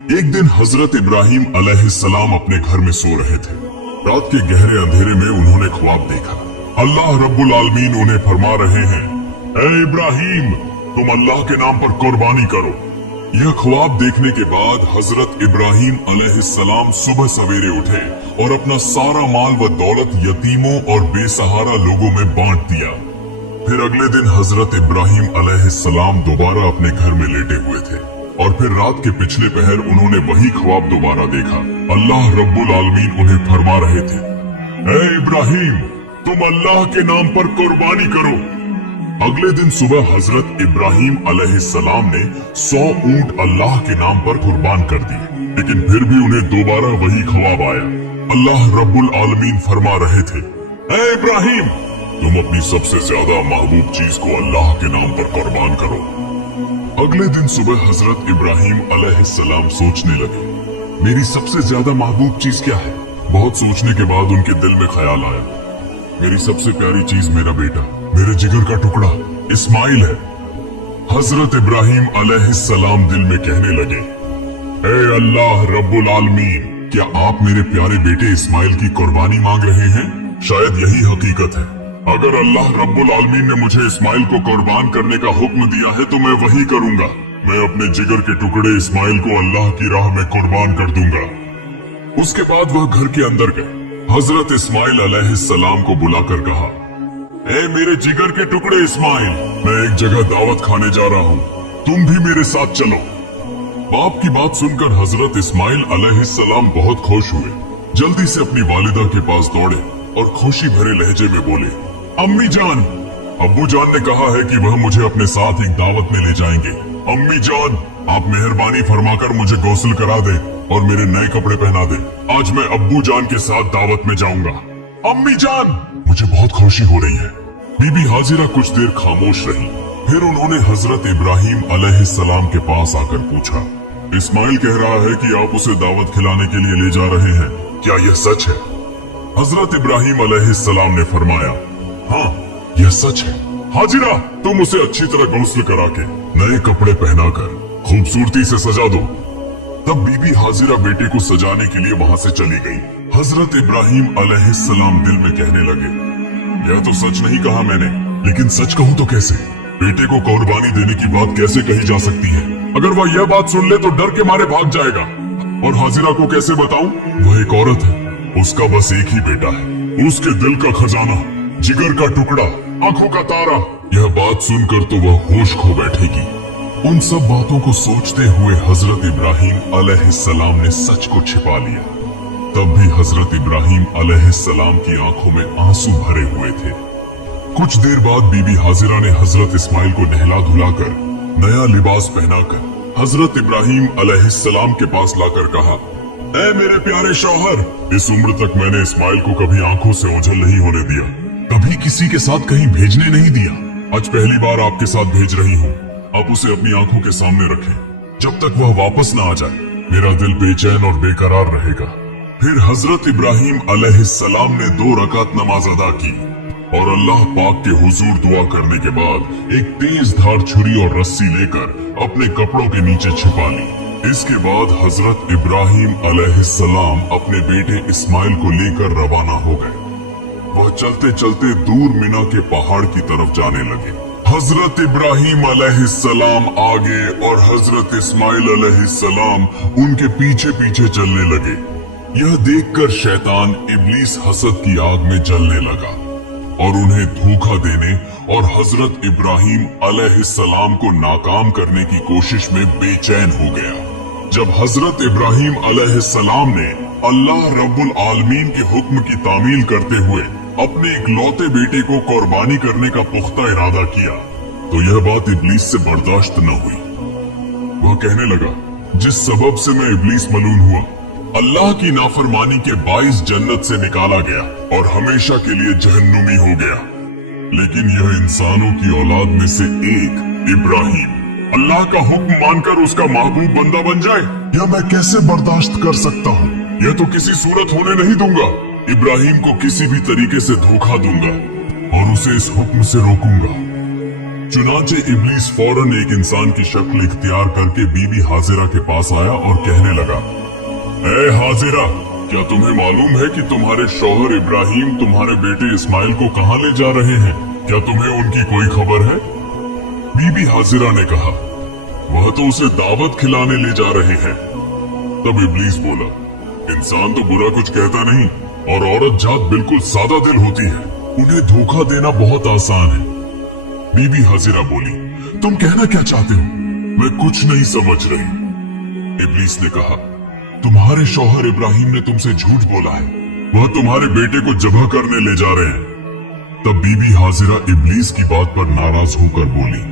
एक दिन हजरत इब्राहिम अलैहिस्सलाम अपने घर में सो रहे थे। रात के गहरे अंधेरे में उन्होंने ख्वाब देखा। अल्लाह रब्बुल आलमीन उन्हें फरमा रहे हैं, ऐ इब्राहिम, तुम अल्लाह के नाम पर कुर्बानी करो। यह ख्वाब देखने के बाद हजरत इब्राहिम अलैहिस्सलाम सुबह सवेरे उठे और अपना सारा माल व दौलत यतीमों और बेसहारा लोगों में बांट दिया। फिर अगले दिन हजरत इब्राहिम अलैहिस्सलाम दोबारा अपने घर में लेटे हुए थे और फिर रात के पिछले पहर उन्होंने वही ख्वाब दोबारा देखा। अल्लाह रब्बुल आलमीन उन्हें फरमा रहे थे, ऐ इब्राहिम, तुम अल्लाह के नाम पर कुर्बानी करो। अगले दिन सुबह हजरत इब्राहिम अलैहिस्सलाम ने 100 ऊंट अल्लाह के नाम पर कुर्बान कर दिए, लेकिन फिर भी उन्हें दोबारा वही ख्वाब आया। अल्लाह रब्बुल आलमीन फरमा रहे थे, ऐ इब्राहिम, तुम अपनी सबसे ज्यादा महबूब चीज को अल्लाह के नाम पर कुर्बान करो। अगले दिन सुबह हजरत इब्राहिम अलैहिस्सलाम सोचने लगे, मेरी सबसे ज्यादा महबूब चीज क्या है। बहुत सोचने के बाद उनके दिल में ख्याल आया, मेरी सबसे प्यारी चीज मेरा बेटा, मेरे जिगर का टुकड़ा इस्माइल है। हजरत इब्राहिम अलैहिस्सलाम दिल में कहने लगे, ऐ अल्लाह रब्बुल आलमीन, क्या आप मेरे प्यारे बेटे इस्माइल की कुर्बानी मांग रहे हैं? शायद यही हकीकत है। अगर अल्लाह रब्बुल आलमीन ने मुझे इस्माइल को कुर्बान करने का हुक्म दिया है तो मैं वही करूंगा। मैं अपने जिगर के टुकड़े इस्माइल को अल्लाह की राह में कुर्बान कर दूंगा। उसके बाद वह घर के अंदर गए। हजरत इस्माइल अलैहिस्सलाम को बुलाकर कहा, ऐ मेरे जिगर के टुकड़े इस्माइल, मैं एक जगह दावत खाने जा रहा हूँ, तुम भी मेरे साथ चलो। बाप की बात सुनकर हजरत इस्माइल अलैहिस्सलाम बहुत खुश हुए। जल्दी से अपनी वालिदा के पास दौड़े और खुशी भरे लहजे में बोले, अम्मी जान, अब्बू जान ने कहा है कि वह मुझे अपने साथ एक दावत में ले जाएंगे। अम्मी जान, आप मेहरबानी फरमाकर मुझे गौसल करा दे और मेरे नए कपड़े पहना दे। आज मैं अब्बू जान के साथ दावत में जाऊंगा। अम्मी जान, मुझे बहुत खुशी हो रही है। बीबी हाजिरा कुछ देर खामोश रही, फिर उन्होंने हजरत इब्राहिम अलैहिस्सलाम के पास आकर पूछा, इस्माइल कह रहा है कि आप उसे दावत खिलाने के लिए ले जा रहे हैं, क्या यह सच है? हजरत इब्राहिम अलैहिस्सलाम ने फरमाया, हाँ, यह सच है। हाजिरा, तुम उसे अच्छी तरह गौस्ल करा के नए कपड़े पहनाकर खूबसूरती से सजा दो। तब बीबी हाजिरा बेटे को सजाने के लिए वहाँ से चली गई। हजरत इब्राहिम अलैहिस्सलाम दिल में कहने लगे, यह तो सच नहीं कहा मैंने, लेकिन सच कहूँ तो कैसे? बेटे को कुर्बानी देने की बात कैसे कही जा सकती है? अगर वह यह बात सुन ले तो डर के मारे भाग जाएगा। और हाजिरा को कैसे बताऊं? वह एक औरत है, उसका बस एक ही बेटा है, उसके दिल का खजाना, जिगर का टुकड़ा, आंखों का तारा। यह बात सुनकर तो वह होश खो बैठेगी। उन सब बातों को सोचते हुए हजरत इब्राहिम अलैहिस्सलाम ने सच को छिपा लिया। तब भी हजरत इब्राहिम अलैहिस्सलाम की आंखों में आंसू भरे हुए थे। कुछ देर बाद बीबी हाजिरा ने हजरत इस्माइल को नहला धुलाकर नया लिबास पहनाकर हजरत इब्राहिम अलैहिस्सलाम के पास लाकर कहा, ऐ मेरे प्यारे शौहर, इस उम्र तक मैंने इस्माइल को कभी आंखों से ओझल नहीं होने दिया, कभी किसी के साथ कहीं भेजने नहीं दिया। आज पहली बार आपके साथ भेज रही हूँ। आप उसे अपनी आंखों के सामने रखें। जब तक वह वापस न आ जाए, मेरा दिल बेचैन और बेकरार रहेगा। फिर हजरत इब्राहिम अलैहिस्सलाम ने 2 रकात नमाज अदा की और अल्लाह पाक के हुजूर दुआ करने के बाद एक तेज धार छुरी और रस्सी लेकर अपने कपड़ों के नीचे छिपा ली। इसके बाद हजरत इब्राहिम अलैहिस्सलाम अपने बेटे इस्माइल को लेकर रवाना हो गए। वह चलते चलते दूर मिना के पहाड़ की तरफ जाने लगे। हजरत इब्राहिम अलैहिस्सलाम आगे और हजरत इस्माइल अलैहिस्सलाम उनके पीछे पीछे चलने लगे। यह देखकर शैतान इब्लीस हसद की आग में जलने लगा और उन्हें धोखा देने और हजरत इब्राहिम अलैहिस्सलाम को नाकाम करने की कोशिश में बेचैन हो गया। जब हजरत इब्राहिम अलैहिस्सलाम ने अल्लाह रब्बुल आलमीन के हुक्म की तामील करते हुए अपने इकलौते बेटे को कुर्बानी करने का पुख्ता इरादा किया, तो यह बात इब्लीस से बर्दाश्त न हुई। वह कहने लगा, जिस सबब से मैं इब्लीस मलून हुआ, अल्लाह की नाफरमानी के बाइस जन्नत से निकाला गया और हमेशा के लिए जहन्नुमी हो गया। लेकिन यह इंसानों की औलाद में से एक इब्राहिम अल्लाह का हुक्म मानकर उसका महबूब बंदा बन जाए, यह मैं कैसे बर्दाश्त कर सकता हूँ? यह तो किसी सूरत होने नहीं दूंगा। इब्राहिम को किसी भी तरीके से धोखा दूंगा और उसे इस हुक्म से रोकूंगा। चुनाचे इब्लीस फौरन एक इंसान की शक्ल इख्तियार करके बीबी हाजिरा के पास आया और कहने लगा, ए हाजिरा, क्या तुम्हें मालूम है कि तुम्हारे शौहर इब्राहिम तुम्हारे बेटे इस्माइल को कहाँ ले जा रहे हैं? क्या तुम्हें उनकी कोई खबर है? बीबी हाजिरा ने कहा, वह तो उसे दावत खिलाने ले जा रहे हैं। तब इब्लीस बोला, इंसान तो बुरा कुछ कहता नहीं और औरत जात बिल्कुल सादा दिल होती है, उन्हें धोखा देना बहुत आसान है। बीबी हाजिरा बोली, तुम कहना क्या चाहते हो? मैं कुछ नहीं समझ रही। इब्लीस ने कहा, तुम्हारे शौहर इब्राहिम ने तुमसे झूठ बोला है, वह तुम्हारे बेटे को ज़ब्ह करने ले जा रहे हैं। तब बीबी हाजिरा इब्लीस की बात पर नाराज होकर बोली,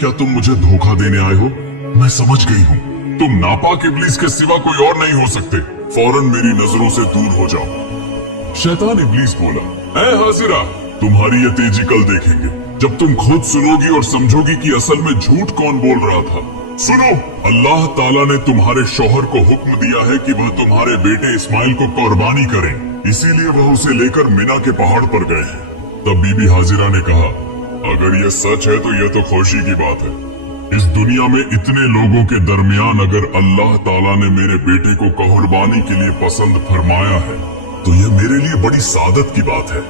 क्या तुम मुझे धोखा देने आए हो? मैं समझ गई हूँ, तुम नापाक इब्लीस के सिवा कोई और नहीं हो सकते। फौरन मेरी नजरों से दूर हो जाओ। शैतान इब्लीस बोला, ऐ हाजिरा, तुम्हारी ये तेजी कल देखेंगे, जब तुम खुद सुनोगी और समझोगी कि असल में झूठ कौन बोल रहा था। सुनो, अल्लाह ताला ने तुम्हारे शौहर को हुक्म दिया है कि वह तुम्हारे बेटे इस्माइल को कुर्बानी करें, इसीलिए वह उसे लेकर मिना के पहाड़ पर गए हैं। तब बीबी हाजिरा ने कहा, अगर यह सच है तो यह तो खुशी की बात है। इस दुनिया में इतने लोगों के दरमियान अगर अल्लाह ताला ने मेरे बेटे को कुर्बानी के लिए पसंद फरमाया है तो यह मेरे लिए बड़ी सादत की बात है।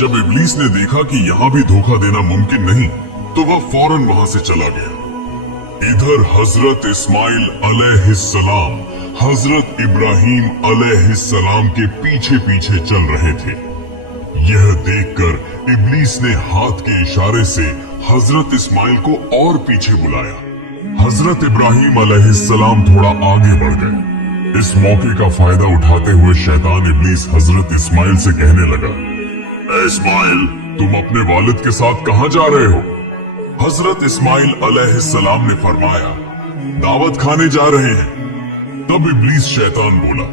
जब इब्लीस ने देखा कि यहाँ भी धोखा देना मुमकिन नहीं तो वह फौरन वहाँ से चला गया। इधर हजरत इस्माइल अलैहिस्सलाम हजरत इब्राहिम अलैहिस्सलाम के पीछे पीछे चल रहे थे। यह देखकर इब्लीस ने हाथ के इशारे से हजरत इस्माइल को और पीछे बुलाया। हजरत इब्राहिम अलैहिस्सलाम थोड़ा आगे बढ़ गए। इस मौके का फायदा उठाते हुए शैतान इब्लीस हजरत इस्माइल से कहने लगा, ए इस्माइल, तुम अपने वालिद के साथ कहाँ जा रहे हो? हजरत इस्माइल अलैहिस्सलाम ने फरमाया, दावत खाने जा रहे हैं। तब इब्लीस शैतान बोला,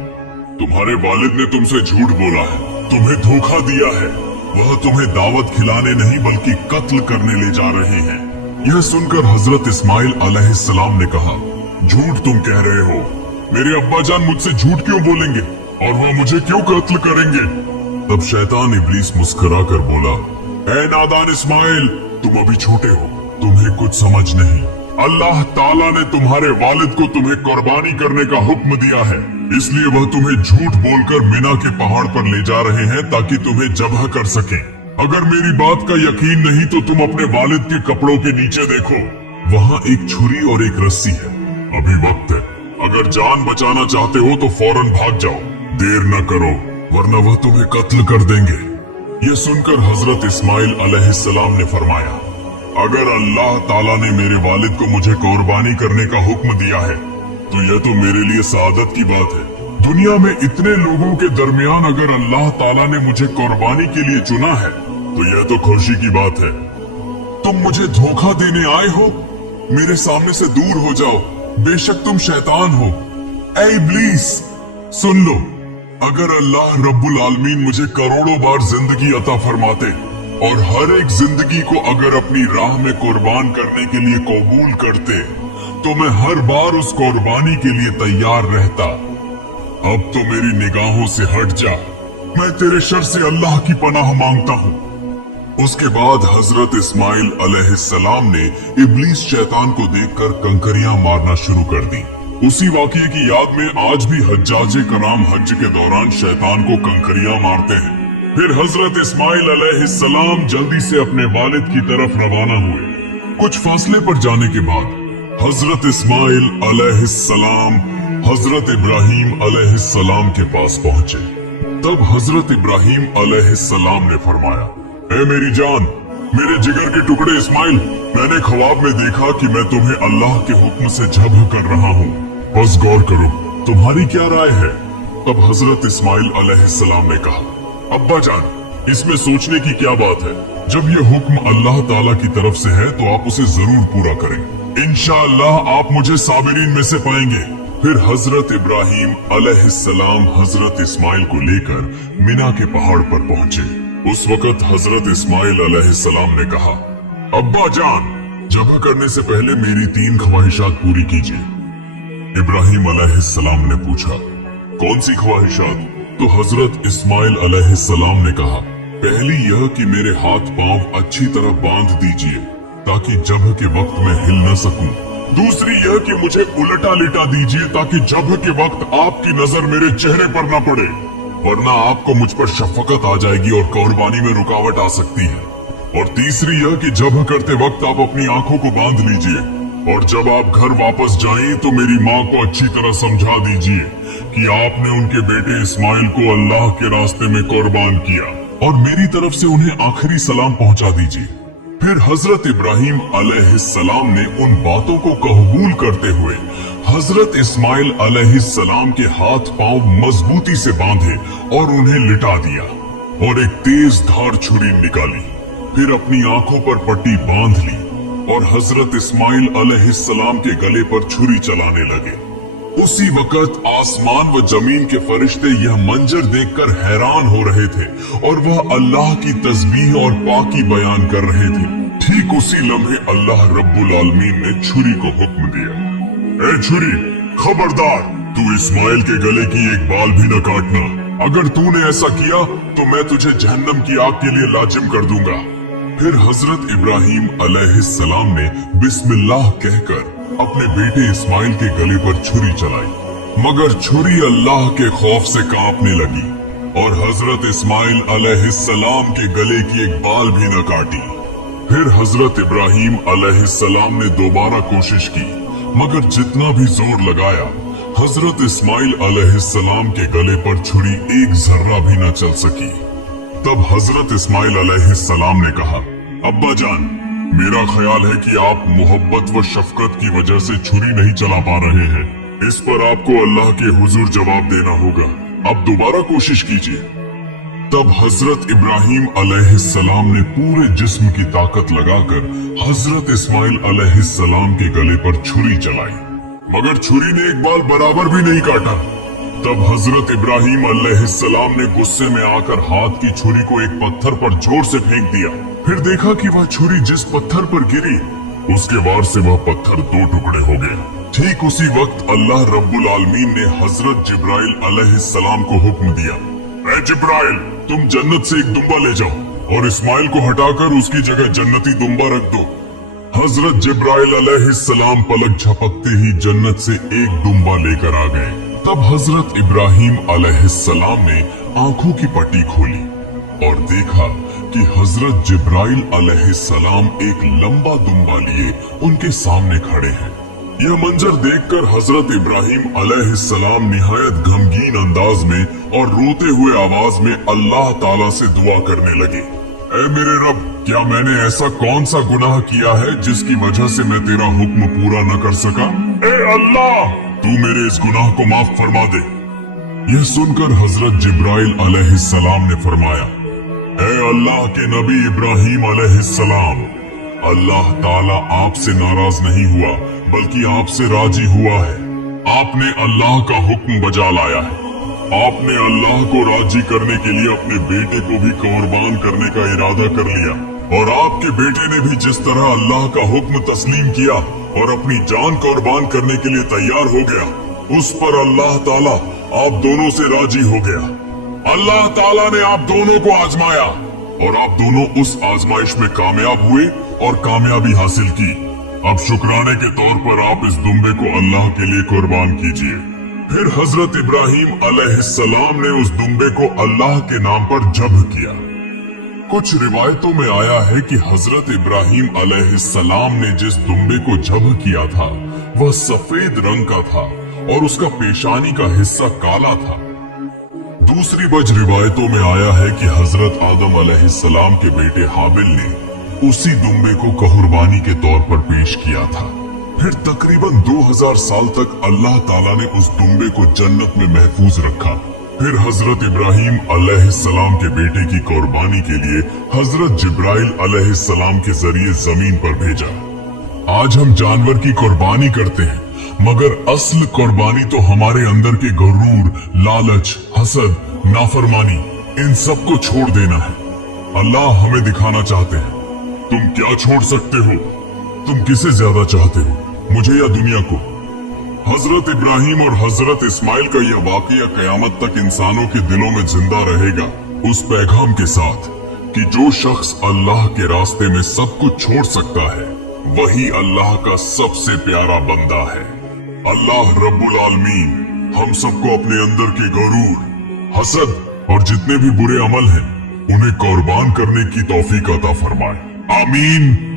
तुम्हारे वालिद ने तुमसे झूठ बोला है, तुम्हें धोखा दिया है, वह तुम्हें दावत खिलाने नहीं बल्कि कत्ल करने ले जा रहे हैं। यह सुनकर हजरत इस्माइल अलैहिस्सलाम ने कहा, झूठ तुम कह रहे हो, मेरे अब्बा जान मुझसे झूठ क्यों बोलेंगे और वह मुझे क्यों कत्ल करेंगे? तब शैतान इब्लीस मुस्कुरा कर बोला, ऐ नादान इस्माइल, तुम अभी छोटे हो, तुम्हें कुछ समझ नहीं। अल्लाह ताला ने तुम्हारे वालिद को तुम्हें कुर्बानी करने का हुक्म दिया है, इसलिए वह तुम्हें झूठ बोलकर मिना के पहाड़ पर ले जा रहे हैं ताकि तुम्हें ज़ब्ह कर सके। अगर मेरी बात का यकीन नहीं तो तुम अपने वालिद के कपड़ों के नीचे देखो, वहाँ एक छुरी और एक रस्सी है। अभी वक्त है, अगर जान बचाना चाहते हो तो फौरन भाग जाओ, देर न करो वरना वह तुम्हें कत्ल कर देंगे। ये सुनकर हजरत इस्माइल अलैहिस्सलाम ने फरमाया, अगर अल्लाह ताला ने मेरे वालिद को मुझे कुर्बानी करने का हुक्म दिया है तो यह तो मेरे लिए सादत की बात है। दुनिया में इतने लोगों के दरमियान अगर अल्लाह ताला ने मुझे कुर्बानी के लिए चुना है तो यह तो खुशी की बात है। तुम मुझे धोखा देने आए हो, मेरे सामने से दूर हो जाओ, बेशक तुम शैतान हो। ऐ इब्लीस, सुन लो, अगर अल्लाह रब्बुल आलमीन मुझे करोड़ों बार जिंदगी अता फरमाते और हर एक जिंदगी को अगर अपनी राह में कुर्बान करने के लिए कबूल करते तो मैं हर बार उस कुर्बानी के लिए तैयार रहता। अब तो मेरी निगाहों से हट जा, मैं तेरे शर से अल्लाह की पनाह मांगता हूँ। उसके बाद हजरत इस्माइल अलैहिस्सलाम ने इब्लीस शैतान को देखकर कंकरियां मारना शुरू कर दी। उसी वाकये की याद में आज भी हज्जाजे कराम हज के दौरान शैतान को कंकरियां मारते हैं। फिर हजरत इस्माइल अलैहिस्सलाम जल्दी से अपने वालिद की तरफ रवाना हुए। कुछ फासले पर जाने के बाद हजरत इस्माइल अलैहिस्सलाम हजरत इब्राहिम अलैहिस्सलाम के पास पहुंचे। तब हजरत इब्राहिम अलैहिस्सलाम ने फरमाया, ऐ मेरी जान, मेरे जिगर के टुकड़े इस्माइल, मैंने ख्वाब में देखा कि मैं तुम्हें अल्लाह के हुक्म से ज़ब्ह कर रहा हूँ, बस गौर करो, तुम्हारी क्या राय है? तब हजरत इस्माइल अलैहिस्सलाम ने कहा, अब्बा जान, इसमें सोचने की क्या बात है, जब ये हुक्म अल्लाह ताला की तरफ से है तो आप उसे जरूर पूरा करें, इंशाअल्लाह आप मुझे साबिरीन में से पाएंगे। फिर हजरत इब्राहिम अलैहिस्सलाम हजरत इस्माइल को लेकर मिना के पहाड़ पर पहुंचे। उस वक्त हजरत इस्माइल अलैहिस्सलाम ने कहा, अब्बा जान, ज़ब्ह करने से पहले मेरी 3 ख्वाहिशात पूरी कीजिए। इब्राहिम अलैहिस्सलाम ने पूछा, कौन सी ख्वाहिशात? तो हजरत इस्माइल अलैहिस्सलाम ने कहा, पहली यह कि मेरे हाथ पांव अच्छी तरह बांध दीजिए, ताकि जब के वक्त मैं हिल न सकूं। दूसरी यह कि मुझे उल्टा लिटा दीजिए ताकि जब के वक्त आपकी नजर मेरे चेहरे पर न पड़े, वरना आपको मुझ पर शफकत आ जाएगी और कुर्बानी में रुकावट आ सकती है। और तीसरी यह कि जब करते वक्त आप अपनी आंखों को बांध लीजिए और जब आप घर वापस जाएं तो मेरी माँ को अच्छी तरह समझा दीजिए कि आपने उनके बेटे इस्माइल को अल्लाह के रास्ते में कुर्बान किया, और मेरी तरफ से उन्हें आखिरी सलाम पहुंचा दीजिए। फिर हजरत इब्राहिम अलैहिस्सलाम ने उन बातों को कबूल करते हुए हजरत इस्माइल अलैहिस्सलाम के हाथ पांव मजबूती से बांधे और उन्हें लिटा दिया और एक तेज धार छुरी निकाली। फिर अपनी आंखों पर पट्टी बांध ली और हजरत इस्माइल अलैहिस्सलाम के गले पर छुरी चलाने लगे। उसी वक्त आसमान व जमीन के फरिश्ते यह मंजर देखकर हैरान हो रहे थे और वह अल्लाह की तस्बीह और पाकी बयान कर रहे थे। ठीक उसी लम्हे अल्लाह रब्बुल आलमीन ने छुरी को हुक्म दिया, ए छुरी, खबरदार, तू इस्माइल के गले की एक बाल भी न काटना। अगर तूने ऐसा किया तो मैं तुझे जहन्नम की आग के लिए लाजिम कर दूंगा। फिर हजरत इब्राहिम अलैहिस्सलाम ने बिस्मिल्लाह कहकर अपने बेटे इस्माइल के गले पर छुरी चलाई, मगर छुरी अल्लाह के खौफ से कांपने लगी और हजरत इस्माइल अलैहिस्सलाम के गले की एक बाल भी न काटी। फिर हजरत इब्राहिम अलैहिस्सलाम ने दोबारा कोशिश की, मगर जितना भी जोर लगाया हजरत इस्माइल अलैहिस्सलाम के गले पर छुरी एक जर्रा भी न चल सकी। तब हजरत इस्माइल अलैहिस्सलाम ने कहा, अब्बा जान, मेरा ख्याल है कि आप मोहब्बत व शफकत की वजह से छुरी नहीं चला पा रहे हैं। इस पर आपको अल्लाह के हुजूर जवाब देना होगा। अब दोबारा कोशिश कीजिए। तब हजरत इब्राहिम अलैहिस्सलाम ने पूरे जिस्म की ताकत लगाकर हजरत इस्माइल अलैहिस्सलाम के गले पर छुरी चलाई, मगर छुरी ने एक बाल बराबर भी नहीं काटा। तब हजरत इब्राहिम अलैहिस्सलाम ने गुस्से में आकर हाथ की छुरी को एक पत्थर पर जोर से फेंक दिया। फिर देखा कि वह छुरी जिस पत्थर पर गिरी उसके वार से वह पत्थर दो टुकड़े हो गया। ठीक उसी वक्त अल्लाह रब्बुल आलमीन ने हजरत जिब्राइल अलैहिस्सलाम को हुक्म दिया, ऐ जिब्राइल, तुम जन्नत से एक दुम्बा ले जाओ और इस्माइल को हटाकर उसकी जगह जन्नती दुम्बा रख दो। हजरत जिब्राइल अलैहिस्सलाम पलक झपकते ही जन्नत से एक दुम्बा लेकर आ गए। तब हजरत इब्राहिम अलैहिस्सलाम ने आंखों की पट्टी खोली और देखा कि हजरत जिब्राइल अलैहिस्सलाम एक लंबा दुम्बा लिए उनके सामने खड़े हैं। यह मंजर देखकर हजरत इब्राहिम अलैहिस्सलाम निहायत गमगीन अंदाज में और रोते हुए आवाज में अल्लाह ताला से दुआ करने लगे, ऐ मेरे रब, क्या मैंने ऐसा कौन सा गुनाह किया है जिसकी वजह से मैं तेरा हुक्म पूरा न कर सका? ए अल्लाह, तू मेरे इस गुनाह को माफ फरमा दे। यह सुनकर हजरत जिब्राइल अलैहिस्सलाम ने फरमाया, ऐ अल्लाह के नबी इब्राहिम अलैहिस्सलाम, अल्लाह ताला आपसे नाराज नहीं हुआ बल्कि आपसे राजी हुआ है। आपने अल्लाह का हुक्म बजा लाया है। आपने अल्लाह को राजी करने के लिए अपने बेटे को भी कुर्बान करने का इरादा कर लिया और आपके बेटे ने भी जिस तरह अल्लाह का हुक्म तस्लीम किया और अपनी जान कुर्बान करने के लिए तैयार हो गया, उस पर अल्लाह ताला आप दोनों से राजी हो गया। अल्लाह ताला ने आप दोनों को आजमाया और आप दोनों उस आजमाइश में कामयाब हुए और कामयाबी हासिल की। अब शुक्राने के तौर पर आप इस दुम्बे को अल्लाह के लिए कुर्बान कीजिए। फिर हजरत इब्राहिम अलैहिस्सलाम ने उस दुम्बे को अल्लाह के नाम पर ज़ब्ह किया। कुछ रिवायतों में आया है कि हजरत इब्राहिम अलैहिस्सलाम ने जिस दुम्बे को ज़ब्ह किया था वह सफेद रंग का था और उसका पेशानी का हिस्सा काला था। दूसरी बज रिवायतों में आया है कि हजरत आदम अलैहिस्सलाम के बेटे हाबिल ने उसी दुम्बे को कुर्बानी के तौर पर पेश किया था। फिर तकरीबन 2000 साल तक अल्लाह ताला ने उस दुम्बे को जन्नत में महफूज रखा। फिर हजरत इब्राहिम अलैहिस्सलाम के बेटे की कुर्बानी के लिए हजरत जिब्राइल अलैहिस्सलाम के जरिए जमीन पर भेजा। आज हम जानवर की कुर्बानी करते हैं, मगर असल कुर्बानी तो हमारे अंदर के गुरूर, लालच, हसद, नाफरमानी, इन सब को छोड़ देना है। अल्लाह हमें दिखाना चाहते हैं तुम क्या छोड़ सकते हो। तुम किसे ज्यादा चाहते हो, मुझे या दुनिया को? हजरत इब्राहिम और हजरत इस्माइल का यह वाकया कयामत तक इंसानों के दिलों में जिंदा रहेगा, उस पैगाम के साथ कि जो शख्स अल्लाह के रास्ते में सब कुछ छोड़ सकता है वही अल्लाह का सबसे प्यारा बंदा है। अल्लाह रब्बुल आलमीन हम सबको अपने अंदर के गरूर, हसद और जितने भी बुरे अमल हैं उन्हें कुर्बान करने की तौफीक अता फरमाए। आमीन।